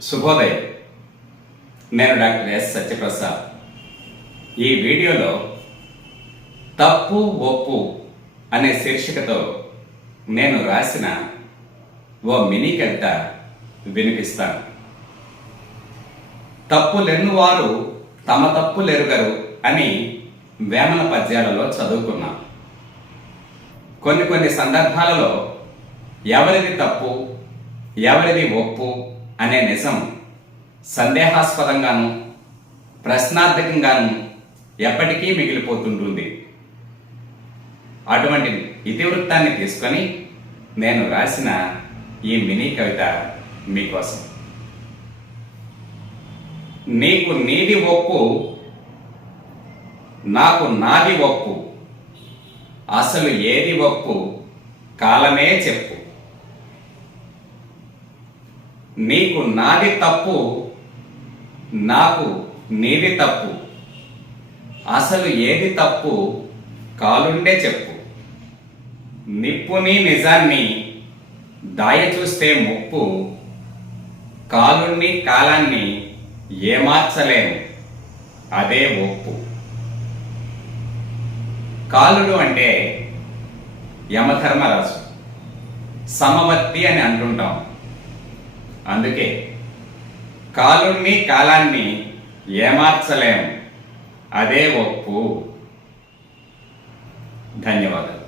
శుభోదయం నేను doctor yes Satyaprasad. ఈ వీడియోలో తప్పు ఒప్పు అనే శీర్షికతో నేను రాసిన ఓ మినీ కవిత వినిపిస్తాను. తప్పులెన్నువారు తమ తప్పులెరుగరు అని వేమన పద్యాలలో చదువుకున్నాం. కొన్ని కొన్ని సందర్భాలలో ఎవరిది తప్పు ఎవరిది ఒప్పు అనే నిజం సందేహాస్పదంగాను ప్రశ్నార్థకంగాను ఎప్పటికీ మిగిలిపోతుంటుంది. అటువంటి ఇతివృత్తాన్ని తీసుకొని నేను రాసిన ఈ మినీ కవిత మీకోసం. నీకు నీది ఒప్పు నాకు నాది ఒప్పు అసలు ఏది ఒప్పు కాలమే చెప్పు. నీకు నాది తప్పు నాకు నీది తప్పు. అసలు ఏది తప్పు కాలుండే చెప్పు. నిప్పుని నిజాన్ని దాయ చూస్తే ముప్పు కాలుణ్ణి కాలాన్ని ఏమార్చలేము అదే ఒప్పు. కాలుడు అంటే యమధర్మరాజు. సమవర్తి అని అంటుంటాం. అందుకే కాలుణ్ణి కాలాన్ని ఏమార్చలేం. అదే ఒప్పు. ధన్యవాదాలు.